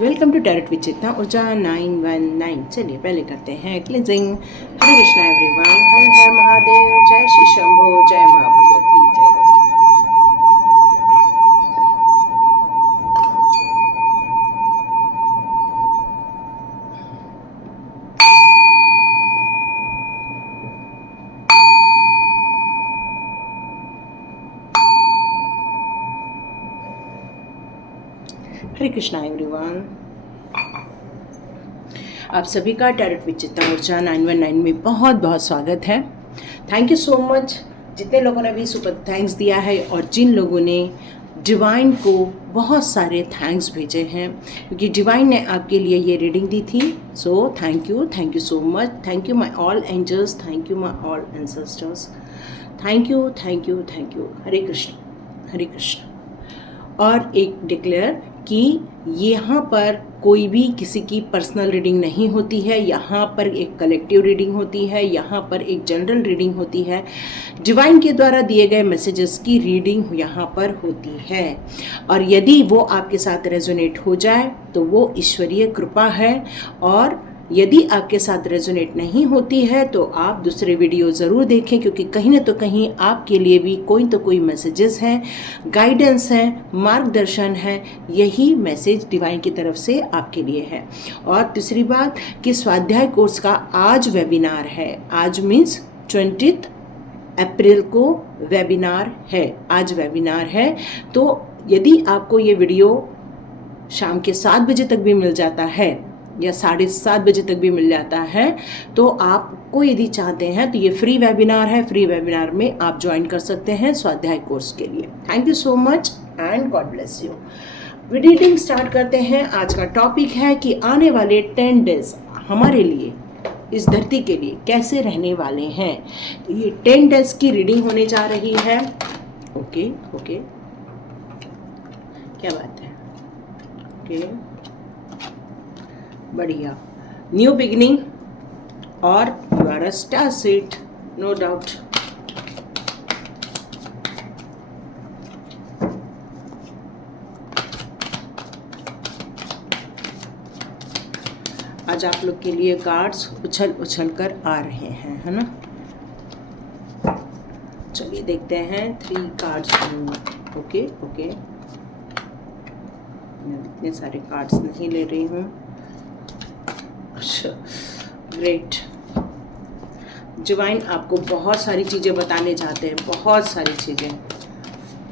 Welcome to tarot with चेतना ऊर्जा 919। चलिए पहले करते हैं क्लिनजिंग। हरे कृष्णा एवरीवन, हर हर महादेव, जय श्री शंभो, जय माँ भगवती, जय गणेश। हरे कृष्णा एवरीवन, आप सभी का टैरोट विद चेतना ऊर्जा 919 में बहुत बहुत स्वागत है। थैंक यू सो मच जितने लोगों ने भी सुपर थैंक्स दिया है और जिन लोगों ने डिवाइन को बहुत सारे थैंक्स भेजे हैं, क्योंकि डिवाइन ने आपके लिए ये रीडिंग दी थी। So thank you so much. Thank you my all angels, thank you my all ancestors, thank you. Hare Krishna Hare Krishna. और एक डिक्लेयर कि यहाँ पर कोई भी किसी की पर्सनल रीडिंग नहीं होती है, यहाँ पर एक कलेक्टिव रीडिंग होती है, यहाँ पर एक जनरल रीडिंग होती है। डिवाइन के द्वारा दिए गए मैसेजेस की रीडिंग यहाँ पर होती है, और यदि वो आपके साथ रेजोनेट हो जाए तो वो ईश्वरीय कृपा है। और यदि आपके साथ रेजोनेट नहीं होती है तो आप दूसरे वीडियो ज़रूर देखें, क्योंकि कहीं ना तो कहीं आपके लिए भी कोई तो कोई मैसेजेस हैं, गाइडेंस है, मार्गदर्शन है। यही मैसेज डिवाइन की तरफ से आपके लिए है। और तीसरी बात कि स्वाध्याय कोर्स का आज वेबिनार है। आज मीन्स 20 अप्रैल को वेबिनार है। आज वेबिनार है, तो यदि आपको ये वीडियो शाम के 7 बजे तक भी मिल जाता है या 7:30 बजे तक भी मिल जाता है, तो आपको यदि चाहते हैं तो ये फ्री वेबिनार है। फ्री वेबिनार में आप ज्वाइन कर सकते हैं स्वाध्याय कोर्स के लिए। Thank you so much and God bless you. Reading start करते हैं। आज का टॉपिक है कि आने वाले 10 डेज हमारे लिए, इस धरती के लिए कैसे रहने वाले हैं। तो ये 10 डेज की रीडिंग होने जा रही है। ओके, क्या बात है। ओके, बढ़िया। न्यू बिगिनिंग और you are a star seed, no doubt. आज आप लोग के लिए कार्ड्स उछल उछल कर आ रहे हैं, है ना। चलिए देखते हैं 3 कार्ड्स। ओके, मैं इतने सारे कार्ड्स नहीं ले रही हूँ। अच्छा, ग्रेट। डिवाइन आपको बहुत सारी चीज़ें बताने चाहते हैं, बहुत सारी चीज़ें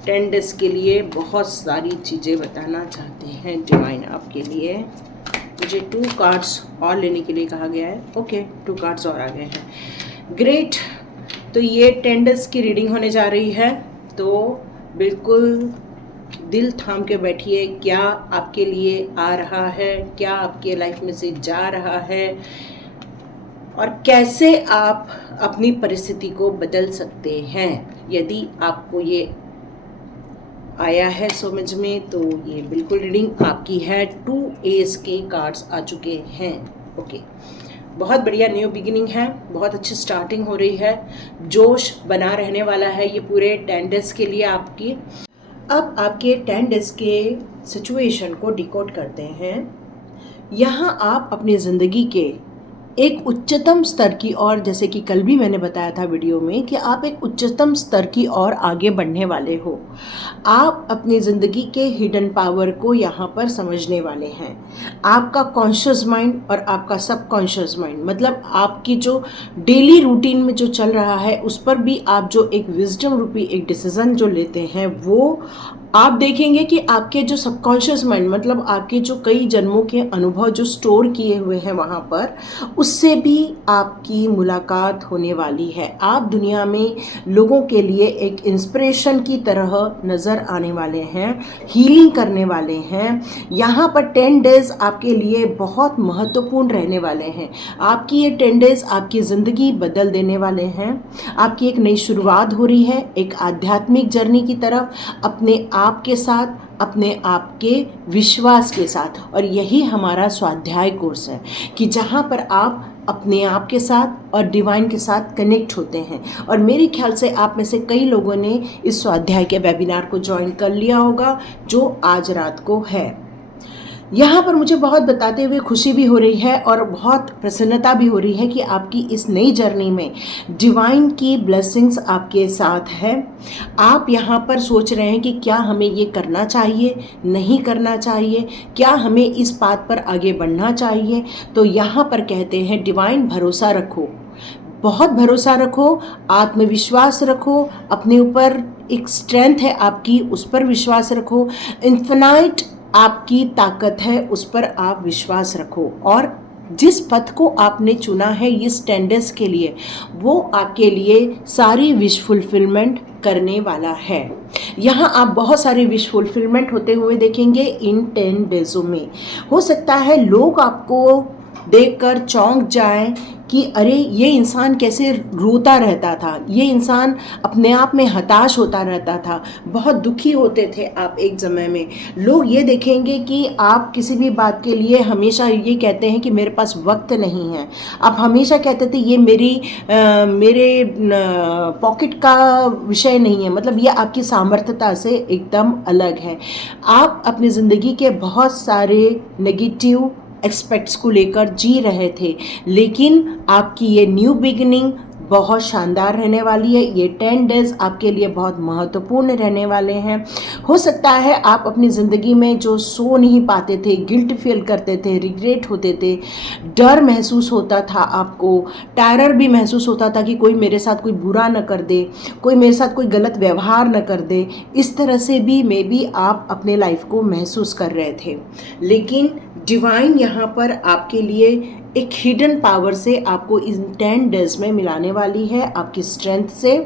10 डेज के लिए, बहुत सारी चीज़ें बताना चाहते हैं डिवाइन आपके लिए। मुझे 2 कार्ड्स और लेने के लिए कहा गया है। ओके, 2 कार्ड्स और आ गए हैं। ग्रेट। तो ये 10 डेज की रीडिंग होने जा रही है, तो बिल्कुल दिल थाम के बैठिए। क्या आपके लिए आ रहा है, क्या आपके लाइफ में से जा रहा है, और कैसे आप अपनी परिस्थिति को बदल सकते हैं। यदि आपको ये आया है समझ में, तो ये बिल्कुल रीडिंग आपकी है। 2 एस के कार्ड्स आ चुके हैं। ओके, बहुत बढ़िया। न्यू बिगिनिंग है, बहुत अच्छी स्टार्टिंग हो रही है। जोश बना रहने वाला है ये पूरे 10 डेज के लिए आपकी। अब आपके 10 डेज के सिचुएशन को डिकोड करते हैं। यहाँ आप अपनी ज़िंदगी के एक उच्चतम स्तर की ओर, जैसे कि कल भी मैंने बताया था वीडियो में, कि आप एक उच्चतम स्तर की ओर आगे बढ़ने वाले हो। आप अपनी ज़िंदगी के हिडन पावर को यहाँ पर समझने वाले हैं। आपका कॉन्शियस माइंड और आपका सबकॉन्शियस माइंड, मतलब आपकी जो डेली रूटीन में जो चल रहा है, उस पर भी आप जो एक विजडम रूपी एक डिसीज़न जो लेते हैं, वो आप देखेंगे कि आपके जो सबकॉन्शियस माइंड, मतलब आपके जो कई जन्मों के अनुभव जो स्टोर किए हुए हैं वहाँ पर, उससे भी आपकी मुलाकात होने वाली है। आप दुनिया में लोगों के लिए एक इंस्पिरेशन की तरह नज़र आने वाले हैं, हीलिंग करने वाले हैं। यहाँ पर 10 डेज आपके लिए बहुत महत्वपूर्ण रहने वाले हैं। आपकी ये 10 डेज आपकी ज़िंदगी बदल देने वाले हैं। आपकी एक नई शुरुआत हो रही है, एक आध्यात्मिक जर्नी की तरफ, अपने आप के साथ, अपने आप के विश्वास के साथ। और यही हमारा स्वाध्याय कोर्स है कि जहाँ पर आप अपने आप के साथ और डिवाइन के साथ कनेक्ट होते हैं। और मेरे ख्याल से आप में से कई लोगों ने इस स्वाध्याय के वेबिनार को ज्वाइन कर लिया होगा, जो आज रात को है। यहाँ पर मुझे बहुत बताते हुए खुशी भी हो रही है और बहुत प्रसन्नता भी हो रही है कि आपकी इस नई जर्नी में डिवाइन की ब्लेसिंग्स आपके साथ है। आप यहाँ पर सोच रहे हैं कि क्या हमें ये करना चाहिए, नहीं करना चाहिए, क्या हमें इस बात पर आगे बढ़ना चाहिए। तो यहाँ पर कहते हैं डिवाइन भरोसा रखो, बहुत भरोसा रखो, आत्मविश्वास रखो, अपने ऊपर एक स्ट्रेंथ है आपकी, उस पर विश्वास रखो, इन्फिनाइट आपकी ताकत है, उस पर आप विश्वास रखो। और जिस पथ को आपने चुना है इस 10 डेज के लिए, वो आपके लिए सारी विश फुलफिलमेंट करने वाला है। यहाँ आप बहुत सारे विश फुलफिलमेंट होते हुए देखेंगे इन 10 डेजों में। हो सकता है लोग आपको देखकर चौंक जाएं कि अरे ये इंसान कैसे रोता रहता था, ये इंसान अपने आप में हताश होता रहता था, बहुत दुखी होते थे आप एक समय में। लोग ये देखेंगे कि आप किसी भी बात के लिए हमेशा ये कहते हैं कि मेरे पास वक्त नहीं है। आप हमेशा कहते थे ये मेरे पॉकेट का विषय नहीं है, मतलब ये आपकी सामर्थ्यता से एकदम अलग है। आप अपनी ज़िंदगी के बहुत सारे नेगेटिव एक्सपेक्ट्स को लेकर जी रहे थे, लेकिन आपकी ये न्यू बिगिनिंग बहुत शानदार रहने वाली है। ये 10 डेज आपके लिए बहुत महत्वपूर्ण रहने वाले हैं। हो सकता है आप अपनी ज़िंदगी में जो सो नहीं पाते थे, गिल्ट फील करते थे, रिग्रेट होते थे, डर महसूस होता था आपको, टेरर भी महसूस होता था कि कोई मेरे साथ कोई बुरा न कर दे, कोई मेरे साथ कोई गलत व्यवहार न कर दे, इस तरह से भी मे बी आप अपने लाइफ को महसूस कर रहे थे। लेकिन डिवाइन यहाँ पर आपके लिए एक हिडन पावर से आपको इन 10 डेज में मिलाने वाली है, आपकी स्ट्रेंथ से,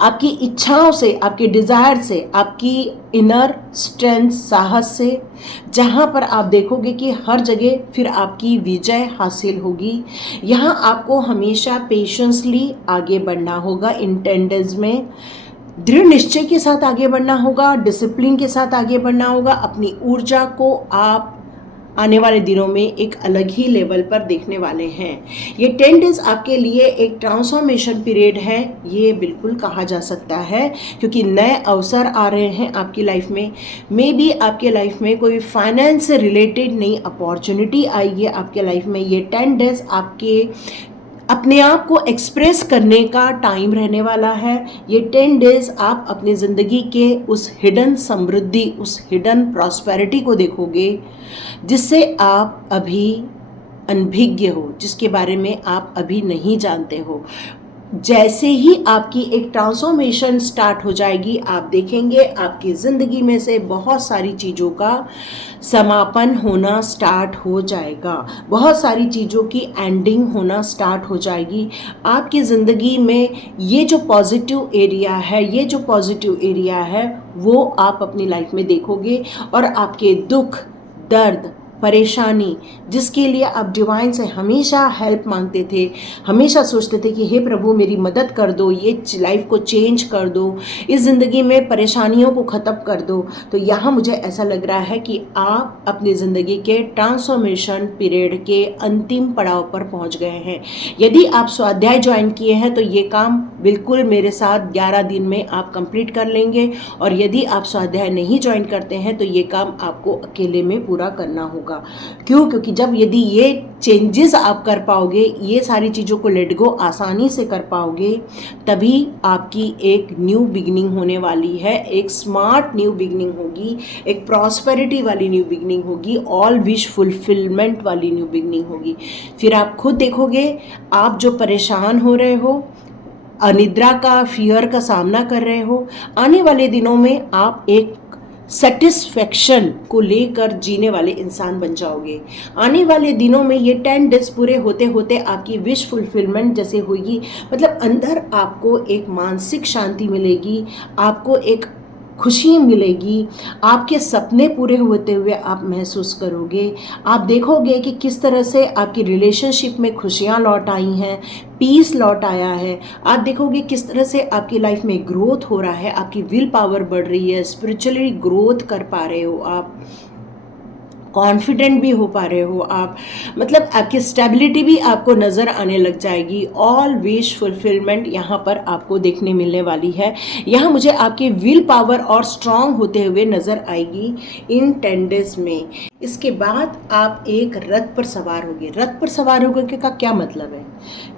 आपकी इच्छाओं से, आपके डिज़ायर से, आपकी इनर स्ट्रेंथ, साहस से, जहाँ पर आप देखोगे कि हर जगह फिर आपकी विजय हासिल होगी। यहाँ आपको हमेशा पेशेंसली आगे बढ़ना होगा इन 10 डेज में, दृढ़ निश्चय के साथ आगे बढ़ना होगा, डिसिप्लिन के साथ आगे बढ़ना होगा। अपनी ऊर्जा को आप आने वाले दिनों में एक अलग ही लेवल पर देखने वाले हैं। ये 10 डेज आपके लिए एक ट्रांसफॉर्मेशन पीरियड है, ये बिल्कुल कहा जा सकता है, क्योंकि नए अवसर आ रहे हैं आपकी लाइफ में। मे बी आपके लाइफ में कोई फाइनेंस से रिलेटेड नई अपॉर्चुनिटी आई है आपके लाइफ में। ये 10 डेज आपके अपने आप को एक्सप्रेस करने का टाइम रहने वाला है। ये 10 डेज आप अपनी ज़िंदगी के उस हिडन समृद्धि, उस हिडन प्रॉस्पेरिटी को देखोगे जिससे आप अभी अनभिज्ञ हो, जिसके बारे में आप अभी नहीं जानते हो। जैसे ही आपकी एक ट्रांसफॉर्मेशन स्टार्ट हो जाएगी, आप देखेंगे आपकी ज़िंदगी में से बहुत सारी चीज़ों का समापन होना स्टार्ट हो जाएगा, बहुत सारी चीज़ों की एंडिंग होना स्टार्ट हो जाएगी। आपकी ज़िंदगी में ये जो पॉजिटिव एरिया है, ये जो पॉजिटिव एरिया है, वो आप अपनी लाइफ में देखोगे। और आपके दुख, दर्द, परेशानी, जिसके लिए आप डिवाइन से हमेशा हेल्प मांगते थे, हमेशा सोचते थे कि हे प्रभु मेरी मदद कर दो, ये लाइफ को चेंज कर दो, इस ज़िंदगी में परेशानियों को ख़त्म कर दो, तो यहाँ मुझे ऐसा लग रहा है कि आप अपनी ज़िंदगी के ट्रांसफॉर्मेशन पीरियड के अंतिम पड़ाव पर पहुँच गए हैं। यदि आप स्वाध्याय ज्वाइन किए हैं तो ये काम बिल्कुल मेरे साथ 11 दिन में आप कंप्लीट कर लेंगे, और यदि आप स्वाध्याय नहीं ज्वाइन करते हैं तो ये काम आपको अकेले में पूरा करना होगा। क्यों? क्योंकि जब यदि ये चेंजेस आप कर पाओगे, ये सारी चीज़ों को लेट गो आसानी से कर पाओगे, तभी आपकी एक न्यू बिगिनिंग होने वाली है, एक स्मार्ट न्यू बिगिनिंग होगी, एक प्रॉस्पेरिटी वाली न्यू बिगिनिंग होगी, ऑल विश फुलफिलमेंट वाली न्यू बिगिनिंग होगी। फिर आप खुद देखोगे, आप जो परेशान हो रहे हो, अनिद्रा का, फियर का सामना कर रहे हो, आने वाले दिनों में आप एक सेटिस्फेक्शन को लेकर जीने वाले इंसान बन जाओगे। आने वाले दिनों में ये 10 डेज पूरे होते होते आपकी विश फुलफिलमेंट जैसे होगी, मतलब अंदर आपको एक मानसिक शांति मिलेगी, आपको एक खुशी मिलेगी, आपके सपने पूरे होते हुए आप महसूस करोगे। आप देखोगे कि किस तरह से आपकी रिलेशनशिप में खुशियाँ लौट आई हैं, पीस लौट आया है। आप देखोगे किस तरह से आपकी लाइफ में ग्रोथ हो रहा है, आपकी विल पावर बढ़ रही है, स्पिरिचुअली ग्रोथ कर पा रहे हो आप। कॉन्फिडेंट भी हो पा रहे हो आप, मतलब आपकी स्टेबिलिटी भी आपको नज़र आने लग जाएगी। ऑल विश फुलफिलमेंट यहाँ पर आपको देखने मिलने वाली है। यहाँ मुझे आपकी विल पावर और स्ट्रांग होते हुए नज़र आएगी इन 10 डेज में। इसके बाद आप एक रथ पर सवार होगे। रथ पर सवार होगे का क्या मतलब है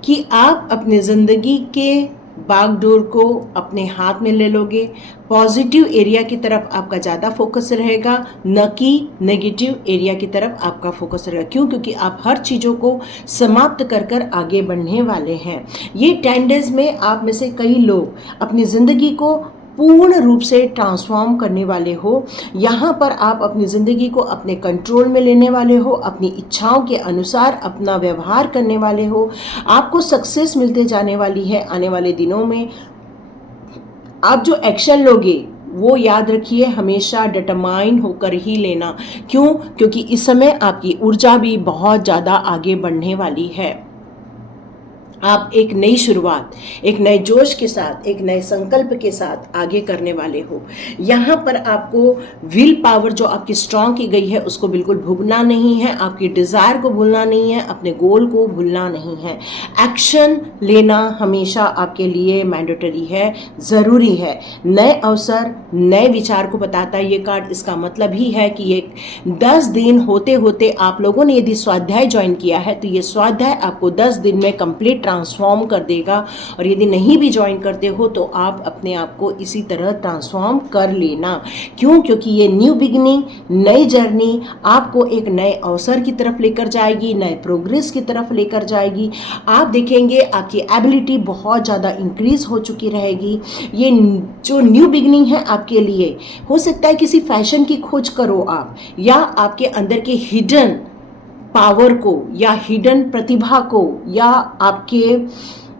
कि आप अपनी ज़िंदगी के बागडोर को अपने हाथ में ले लोगे। पॉजिटिव एरिया की तरफ आपका ज़्यादा फोकस रहेगा, न कि नेगेटिव एरिया की तरफ आपका फोकस रहेगा। क्यों? क्योंकि आप हर चीज़ों को समाप्त कर कर आगे बढ़ने वाले हैं। ये 10 डेज में आप में से कई लोग अपनी ज़िंदगी को पूर्ण रूप से ट्रांसफॉर्म करने वाले हो। यहाँ पर आप अपनी ज़िंदगी को अपने कंट्रोल में लेने वाले हो, अपनी इच्छाओं के अनुसार अपना व्यवहार करने वाले हो। आपको सक्सेस मिलते जाने वाली है आने वाले दिनों में। आप जो एक्शन लोगे वो याद रखिए हमेशा डिटरमाइन होकर ही लेना। क्यों? क्योंकि इस समय आपकी ऊर्जा भी बहुत ज़्यादा आगे बढ़ने वाली है। आप एक नई शुरुआत, एक नए जोश के साथ, एक नए संकल्प के साथ आगे करने वाले हो। यहाँ पर आपको विल पावर जो आपकी स्ट्रांग की गई है उसको बिल्कुल भूलना नहीं है, आपकी डिज़ायर को भूलना नहीं है, अपने गोल को भूलना नहीं है। एक्शन लेना हमेशा आपके लिए मैंडेटरी है, ज़रूरी है। नए अवसर, नए विचार को बताता है ये कार्ड। इसका मतलब ही है कि ये 10 दिन होते होते आप लोगों ने यदि स्वाध्याय ज्वाइन किया है तो ये स्वाध्याय आपको 10 दिन में कंप्लीट ट्रांसफॉर्म कर देगा। और यदि नहीं भी ज्वाइन करते हो तो आप अपने आप को इसी तरह ट्रांसफॉर्म कर लेना। क्यों? क्योंकि ये न्यू बिगिनिंग, नई जर्नी आपको एक नए अवसर की तरफ लेकर जाएगी, नए प्रोग्रेस की तरफ लेकर जाएगी। आप देखेंगे आपकी एबिलिटी बहुत ज़्यादा इंक्रीज हो चुकी रहेगी। ये जो न्यू बिगिनिंग है आपके लिए, हो सकता है किसी फैशन की खोज करो आप, या आपके अंदर के हिडन पावर को या हिडन प्रतिभा को, या आपके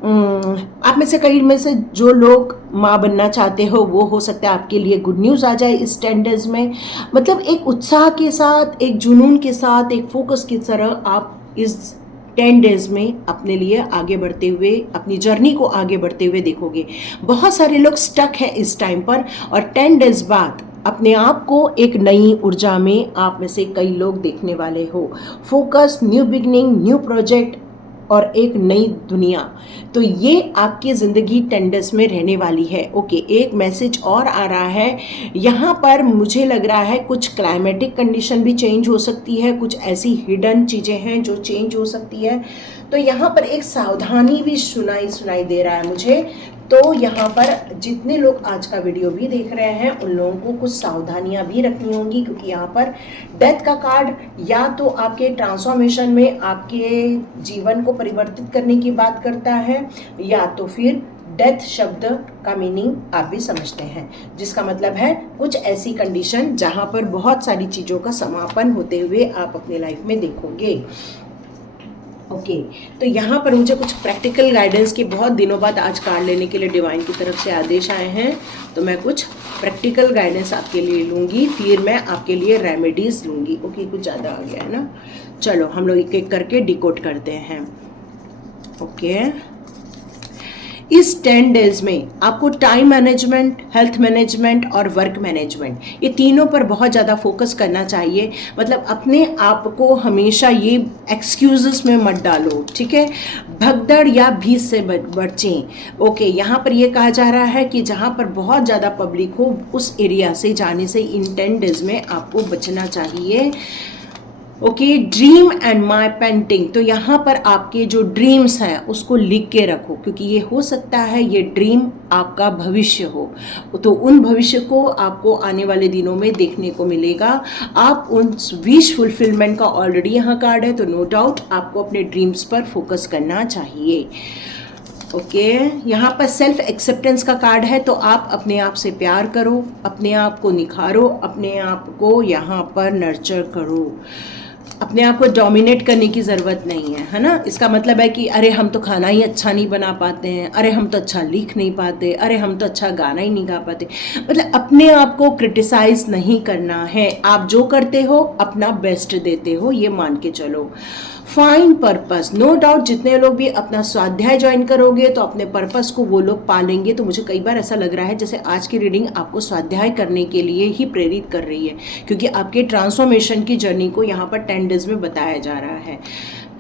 आप में से कई में से जो लोग माँ बनना चाहते हो वो हो सकता है आपके लिए गुड न्यूज़ आ जाए इस 10 डेज में। मतलब एक उत्साह के साथ, एक जुनून के साथ, एक फोकस की तरह आप इस 10 डेज में अपने लिए आगे बढ़ते हुए, अपनी जर्नी को आगे बढ़ते हुए देखोगे। बहुत सारे लोग स्टक हैं इस टाइम पर, और 10 डेज बाद अपने आप को एक नई ऊर्जा में आप में से कई लोग देखने वाले हो। Focus, new beginning, new project और एक नई दुनिया, तो ये आपकी ज़िंदगी 10 डेज में रहने वाली है। ओके, एक मैसेज और आ रहा है यहाँ पर। मुझे लग रहा है कुछ क्लाइमेटिक कंडीशन भी चेंज हो सकती है, कुछ ऐसी हिडन चीज़ें हैं जो चेंज हो सकती है। तो यहाँ पर एक सावधानी भी सुनाई दे रहा है मुझे। तो यहाँ पर जितने लोग आज का वीडियो भी देख रहे हैं उन लोगों को कुछ सावधानियां भी रखनी होंगी, क्योंकि यहाँ पर डेथ का कार्ड या तो आपके ट्रांसफॉर्मेशन में आपके जीवन को परिवर्तित करने की बात करता है, या तो फिर डेथ शब्द का मीनिंग आप भी समझते हैं, जिसका मतलब है कुछ ऐसी कंडीशन जहाँ पर बहुत सारी चीज़ों का समापन होते हुए आप अपने लाइफ में देखोगे। ओके, तो यहाँ पर मुझे कुछ प्रैक्टिकल गाइडेंस की बहुत दिनों बाद आज कार्ड लेने के लिए डिवाइन की तरफ से आदेश आए हैं, तो मैं कुछ प्रैक्टिकल गाइडेंस आपके लिए लूँगी, फिर मैं आपके लिए रेमेडीज़ लूँगी। ओके, कुछ ज़्यादा आ गया है ना, चलो हम लोग एक एक करके डिकोड करते हैं। ओके, इस 10 डेज में आपको टाइम मैनेजमेंट, हेल्थ मैनेजमेंट और वर्क मैनेजमेंट, ये तीनों पर बहुत ज़्यादा फोकस करना चाहिए। मतलब अपने आप को हमेशा ये एक्सक्यूज़ेस में मत डालो, ठीक है। भगदड़ या भीड़ से बचें। ओके, यहाँ पर ये कहा जा रहा है कि जहाँ पर बहुत ज़्यादा पब्लिक हो उस एरिया से जाने से इन 10 डेज में आपको बचना चाहिए। Okay, dream and my painting, तो यहाँ पर आपके जो ड्रीम्स हैं उसको लिख के रखो, क्योंकि ये हो सकता है ये ड्रीम आपका भविष्य हो, तो उन भविष्य को आपको आने वाले दिनों में देखने को मिलेगा। आप उन विश फुलफिलमेंट का ऑलरेडी यहाँ कार्ड है, तो नो डाउट आपको अपने ड्रीम्स पर फोकस करना चाहिए। ओके, यहाँ पर सेल्फ एक्सेप्टेंस का कार्ड है, तो आप अपने आप से प्यार करो, अपने आप को निखारो, अपने आप को यहाँ पर नर्चर करो। अपने आप को डोमिनेट करने की ज़रूरत नहीं है, है ना। इसका मतलब है कि अरे हम तो खाना ही अच्छा नहीं बना पाते हैं, अरे हम तो अच्छा लिख नहीं पाते, अरे हम तो अच्छा गाना ही नहीं गा पाते। मतलब अपने आप को क्रिटिसाइज नहीं करना है। आप जो करते हो अपना बेस्ट देते हो, ये मान के चलो। फाइंड पर्पस, नो डाउट जितने लोग भी अपना स्वाध्याय ज्वाइन करोगे तो अपने पर्पस को वो लोग पालेंगे। तो मुझे कई बार ऐसा लग रहा है जैसे आज की रीडिंग आपको स्वाध्याय करने के लिए ही प्रेरित कर रही है, क्योंकि आपके ट्रांसफॉर्मेशन की जर्नी को यहाँ पर 10 डेज में बताया जा रहा है।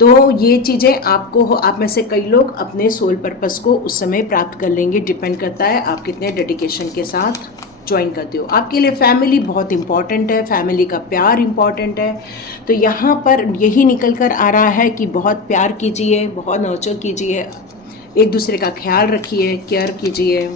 तो ये चीज़ें आपको, आप में से कई लोग अपने सोल पर्पस को उस समय प्राप्त कर लेंगे। डिपेंड करता है आप कितने डेडिकेशन के साथ ज्वाइन करते हो। आपके लिए फैमिली बहुत इंपॉर्टेंट है, फैमिली का प्यार इंपॉर्टेंट है। तो यहाँ पर यही निकल कर आ रहा है कि बहुत प्यार कीजिए, बहुत नर्चर कीजिए, एक दूसरे का ख्याल रखिए, केयर कीजिए।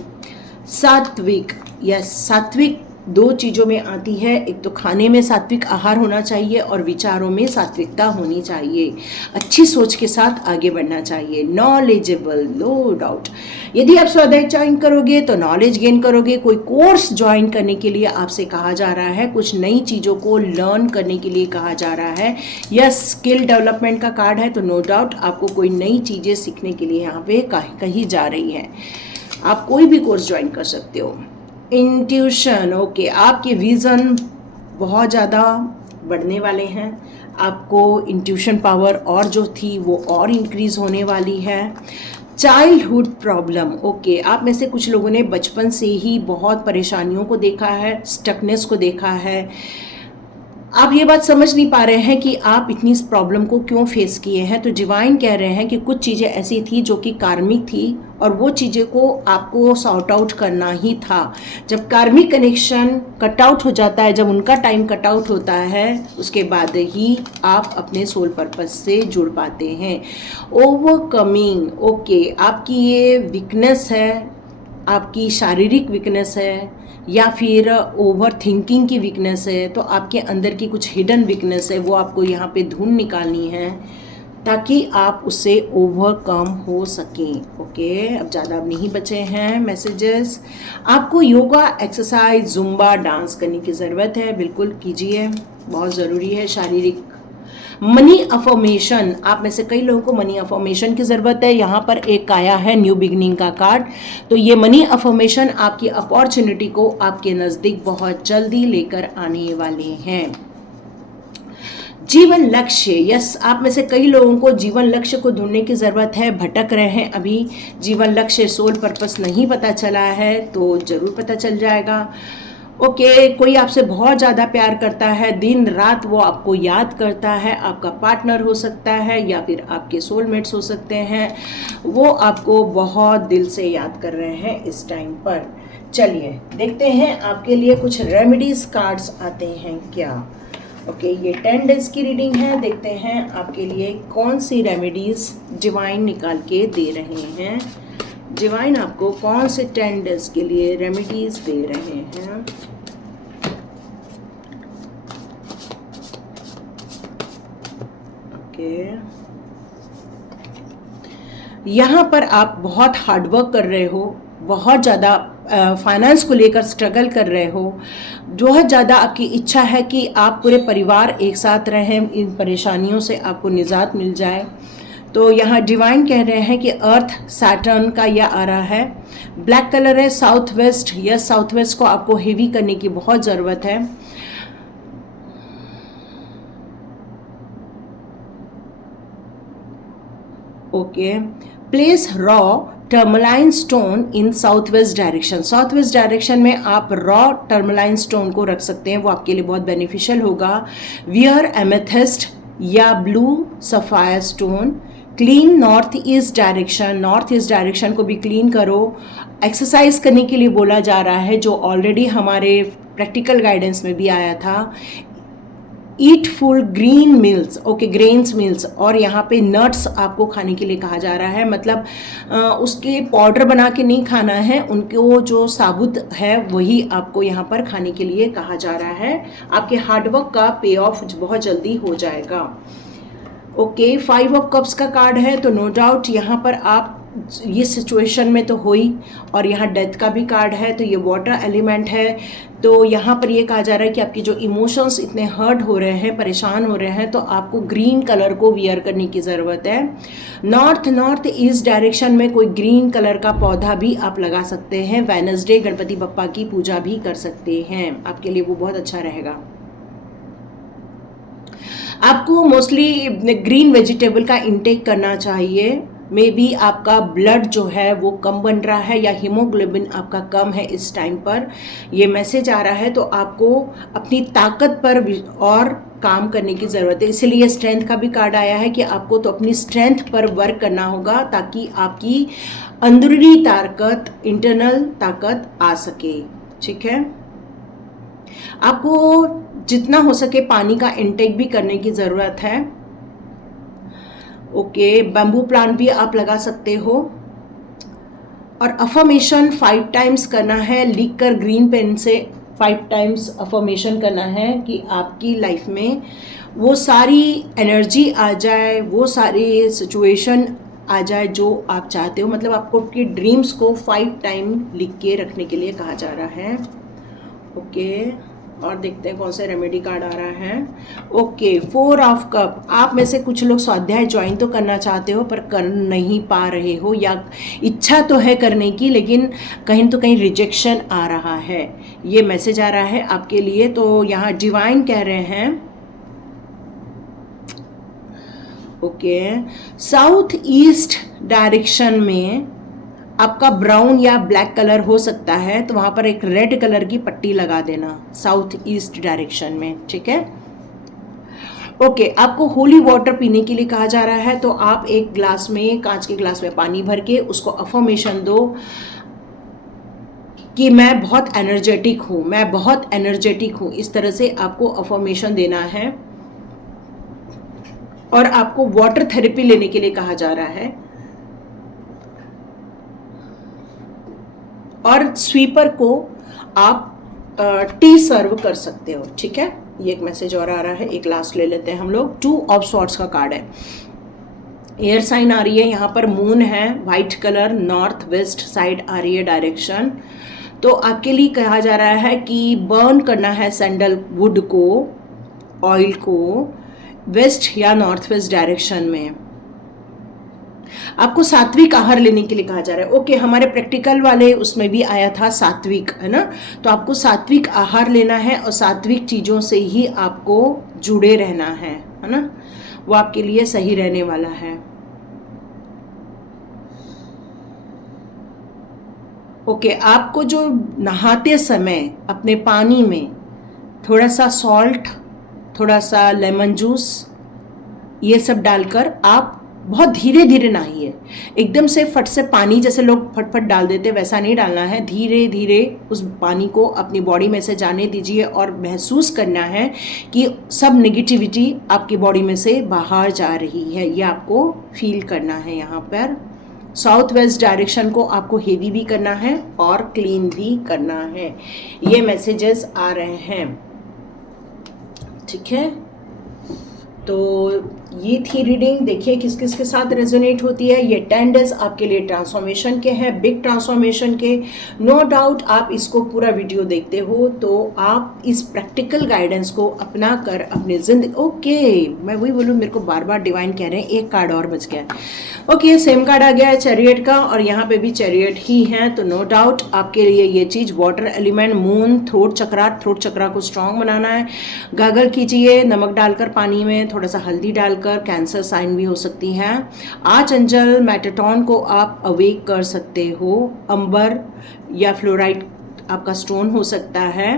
सात्विक, यस, सात्विक दो चीज़ों में आती है। एक तो खाने में सात्विक आहार होना चाहिए और विचारों में सात्विकता होनी चाहिए। अच्छी सोच के साथ आगे बढ़ना चाहिए। Knowledgeable, no doubt. यदि आप स्वाध्याय ज्वाइन करोगे तो नॉलेज गेन करोगे। कोई कोर्स ज्वाइन करने के लिए आपसे कहा जा रहा है, कुछ नई चीज़ों को लर्न करने के लिए कहा जा रहा है। यस, स्किल डेवलपमेंट का कार्ड है, तो नो डाउट आपको कोई नई चीज़ें सीखने के लिए यहाँ पे कही जा रही है। आप कोई भी कोर्स ज्वाइन कर सकते हो। इंट्यूशन, ओके, आपके विज़न बहुत ज़्यादा बढ़ने वाले हैं। आपको इंट्यूशन पावर और जो थी वो और इंक्रीज़ होने वाली है। चाइल्डहुड प्रॉब्लम, ओके, आप में से कुछ लोगों ने बचपन से ही बहुत परेशानियों को देखा है, स्टकनेस को देखा है। आप ये बात समझ नहीं पा रहे हैं कि आप इतनी इस प्रॉब्लम को क्यों फेस किए हैं। तो डिवाइन कह रहे हैं कि कुछ चीज़ें ऐसी थी जो कि कार्मिक थी और वो चीज़ें को आपको सॉर्ट आउट करना ही था। जब कार्मिक कनेक्शन कट आउट हो जाता है, जब उनका टाइम कट आउट होता है, उसके बाद ही आप अपने सोल पर्पस से जुड़ पाते हैं। ओवरकमिंग, ओके, आपकी ये वीकनेस है, आपकी शारीरिक वीकनेस है या फिर ओवर थिंकिंग की वीकनेस है, तो आपके अंदर की कुछ हिडन वीकनेस है, वो आपको यहाँ पे ढूंढ निकालनी है ताकि आप उससे ओवरकम हो सकें। ओके, अब ज़्यादा नहीं बचे हैं मैसेजेस। आपको योगा, एक्सरसाइज, जुम्बा, डांस करने की ज़रूरत है, बिल्कुल कीजिए, बहुत ज़रूरी है। शारीरिक, मनी अफर्मेशन, आप में से कई लोगों को मनी अफर्मेशन की ज़रूरत है। यहाँ पर एक आया है न्यू बिगनिंग का कार्ड, तो ये मनी अफर्मेशन आपकी अपॉर्चुनिटी को आपके नज़दीक बहुत जल्दी लेकर आने वाले हैं। जीवन लक्ष्य, यस, आप में से कई लोगों को जीवन लक्ष्य को ढूंढने की ज़रूरत है, भटक रहे हैं अभी, जीवन लक्ष्य, सोल पर्पस नहीं पता चला है, तो ज़रूर पता चल जाएगा। ओके, कोई आपसे बहुत ज़्यादा प्यार करता है, दिन रात वो आपको याद करता है, आपका पार्टनर हो सकता है या फिर आपके सोलमेट्स हो सकते हैं, वो आपको बहुत दिल से याद कर रहे हैं इस टाइम पर। चलिए देखते हैं आपके लिए कुछ रेमेडीज कार्ड्स आते हैं क्या। ओके, ये 10 डेज की रीडिंग है। देखते हैं आपके लिए कौन सी रेमेडीज डिवाइन निकाल के दे रहे हैं। डिवाइन आपको कौन से 10 डेज के लिए रेमेडीज दे रहे हैं। ओके, यहाँ पर आप बहुत हार्डवर्क कर रहे हो, बहुत ज़्यादा फाइनेंस को लेकर स्ट्रगल कर रहे हो, बहुत ज़्यादा आपकी इच्छा है कि आप पूरे परिवार एक साथ रहें, इन परेशानियों से आपको निजात मिल जाए। तो यहाँ डिवाइन कह रहे हैं कि अर्थ सैटर्न का यह आ रहा है, ब्लैक कलर है, south west, yes, south west को आपको हेवी करने की बहुत ज़रूरत है। Okay, place raw tourmaline stone in south west direction, south west direction में आप रॉ टर्मलाइन स्टोन को रख सकते हैं, वो आपके लिए बहुत बेनिफिशियल होगा। वियर एमेथिस्ट या blue sapphire stone, clean north east direction, north east direction को भी क्लीन करो। एक्सरसाइज करने के लिए बोला जा रहा है, जो ऑलरेडी हमारे प्रैक्टिकल गाइडेंस में भी आया था। Eat full green meals, okay, grains meals, और यहाँ पे नट्स आपको खाने के लिए कहा जा रहा है, मतलब उसके पाउडर बना के नहीं खाना है, उनको जो साबुत है वही आपको यहाँ पर खाने के लिए कहा जा रहा है। आपके हार्डवर्क का पे ऑफ बहुत जल्दी हो जाएगा। ओके, 5 ऑफ कप्स का कार्ड है, तो नो डाउट यहाँ पर आप ये सिचुएशन में तो हो ही, और यहाँ डेथ का भी कार्ड है, तो ये वाटर एलिमेंट है। तो यहाँ पर ये कहा जा रहा है कि आपके जो इमोशंस इतने हर्ट हो रहे हैं, परेशान हो रहे हैं, तो आपको ग्रीन कलर को वियर करने की ज़रूरत है। नॉर्थ ईस्ट डायरेक्शन में कोई ग्रीन कलर का पौधा भी आप लगा सकते हैं। वेडनेसडे गणपति बप्पा की पूजा भी कर सकते हैं, आपके लिए वो बहुत अच्छा रहेगा। आपको मोस्टली ग्रीन वेजिटेबल का इंटेक करना चाहिए। मे बी आपका ब्लड जो है वो कम बन रहा है या हीमोग्लोबिन आपका कम है इस टाइम पर, ये मैसेज आ रहा है। तो आपको अपनी ताकत पर और काम करने की ज़रूरत है, इसीलिए स्ट्रेंथ का भी कार्ड आया है कि आपको तो अपनी स्ट्रेंथ पर वर्क करना होगा ताकि आपकी अंदरूनी ताकत, इंटरनल ताकत आ सके। ठीक है, आपको जितना हो सके पानी का इंटेक भी करने की ज़रूरत है। ओके, बैम्बू प्लांट भी आप लगा सकते हो। और अफर्मेशन 5 टाइम्स करना है, लिख कर ग्रीन पेन से 5 टाइम्स अफर्मेशन करना है कि आपकी लाइफ में वो सारी एनर्जी आ जाए, वो सारी सिचुएशन आ जाए जो आप चाहते हो। मतलब आपको आपके ड्रीम्स को 5 टाइम लिख के रखने के लिए कहा जा रहा है। ओके, और देखते हैं कौन सा रेमेडी कार्ड आ रहा है। Okay, 4 of cup. आप में से कुछ लोग स्वाध्याय ज्वाइन तो करना चाहते हो पर कर नहीं पा रहे हो, या इच्छा तो है करने की लेकिन कहीं तो कहीं रिजेक्शन आ रहा है, ये मैसेज आ रहा है आपके लिए। तो यहाँ डिवाइन कह रहे हैं ओके, साउथ ईस्ट डायरेक्शन में आपका ब्राउन या ब्लैक कलर हो सकता है, तो वहाँ पर एक रेड कलर की पट्टी लगा देना साउथ ईस्ट डायरेक्शन में। ठीक है, ओके, आपको होली वाटर पीने के लिए कहा जा रहा है। तो आप एक ग्लास में, कांच के ग्लास में पानी भर के उसको अफर्मेशन दो कि मैं बहुत एनर्जेटिक हूँ, मैं बहुत एनर्जेटिक हूँ। इस तरह से आपको अफर्मेशन देना है। और आपको वाटर थेरेपी लेने के लिए कहा जा रहा है। और स्वीपर को आप टी सर्व कर सकते हो। ठीक है, ये एक मैसेज और आ रहा है। एक लास्ट ले लेते हैं हम लोग। 2 ऑफ स्वॉर्ड्स का कार्ड है। एयर साइन आ रही है, यहाँ पर मून है, white colour, north west side आ रही है डायरेक्शन। तो आपके लिए कहा जा रहा है कि बर्न करना है सैंडल वुड को, ऑयल को, वेस्ट या नॉर्थ वेस्ट डायरेक्शन में। आपको सात्विक आहार लेने के लिए कहा जा रहा है। ओके, हमारे प्रैक्टिकल वाले उसमें भी आया था सात्विक, है ना। तो आपको सात्विक आहार लेना है और सात्विक चीज़ों से ही आपको जुड़े रहना है ना, वो आपके लिए सही रहने वाला है। ओके, आपको जो नहाते समय अपने पानी में थोड़ा सा सॉल्ट, थोड़ा सा लेमन जूस, ये सब डालकर आप बहुत धीरे धीरे नहाइए। एकदम से फट से पानी जैसे लोग फटफट डाल देते वैसा नहीं डालना है। धीरे धीरे उस पानी को अपनी बॉडी में से जाने दीजिए और महसूस करना है कि सब नेगेटिविटी आपकी बॉडी में से बाहर जा रही है, ये आपको फील करना है। यहाँ पर साउथ वेस्ट डायरेक्शन को आपको हेवी भी करना है और क्लीन भी करना है। ये मैसेजेस आ रहे हैं। ठीक है, तो ये थी रीडिंग। देखिए किस किस के साथ रेजोनेट होती है। ये 10 डेज आपके लिए ट्रांसफॉर्मेशन के हैं, बिग ट्रांसफॉर्मेशन के। नो डाउट आप इसको पूरा वीडियो देखते हो तो आप इस प्रैक्टिकल गाइडेंस को अपना कर अपनी जिंदगी। ओके, मैं वही बोलूँ, मेरे को बार बार डिवाइन कह रहे हैं एक कार्ड और बच गया। ओके, सेम कार्ड आ गया है चैरियट का, और यहाँ पे भी चैरियट ही है। तो नो डाउट आपके लिए ये चीज़ water element, moon, throat chakra को स्ट्रांग बनाना है। गागल कीजिए नमक डालकर पानी में, थोड़ा सा हल्दी डालकर। कैंसर साइन भी हो सकती है। आर्चएंजल मेटाट्रॉन को आप अवेक कर सकते हो। अंबर या फ्लोराइड आपका स्टोन हो सकता है।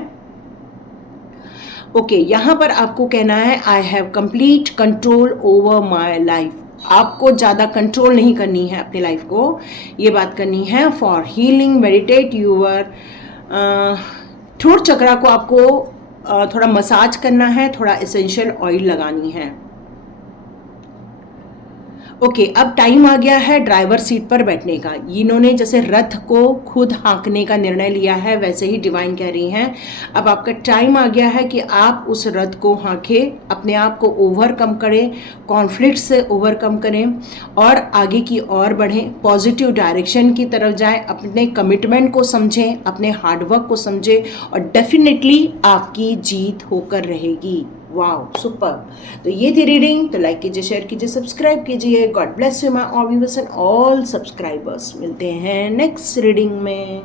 ओके, यहाँ पर आपको कहना है I have complete control over my life. आपको ज़्यादा कंट्रोल नहीं करनी है अपनी लाइफ को, ये बात करनी है। For healing meditate your throat chakra को आपको थोड़ा मसाज करना है, थोड़ा एसेंशियल ऑयल लगानी है। ओके, अब टाइम आ गया है ड्राइवर सीट पर बैठने का। इन्होंने जैसे रथ को खुद हाँकने का निर्णय लिया है, वैसे ही डिवाइन कह रही हैं अब आपका टाइम आ गया है कि आप उस रथ को हाँकें, अपने आप को ओवरकम करें, कॉन्फ्लिक्ट से ओवरकम करें और आगे की ओर बढ़ें, पॉजिटिव डायरेक्शन की तरफ जाएं, अपने कमिटमेंट को समझें, अपने हार्डवर्क को समझें और डेफिनेटली आपकी जीत होकर रहेगी। Wow, super. तो ये थी रीडिंग। तो लाइक कीजिए, शेयर कीजिए, सब्सक्राइब कीजिए। God bless you my all viewers and all subscribers. मिलते हैं नेक्स्ट रीडिंग में।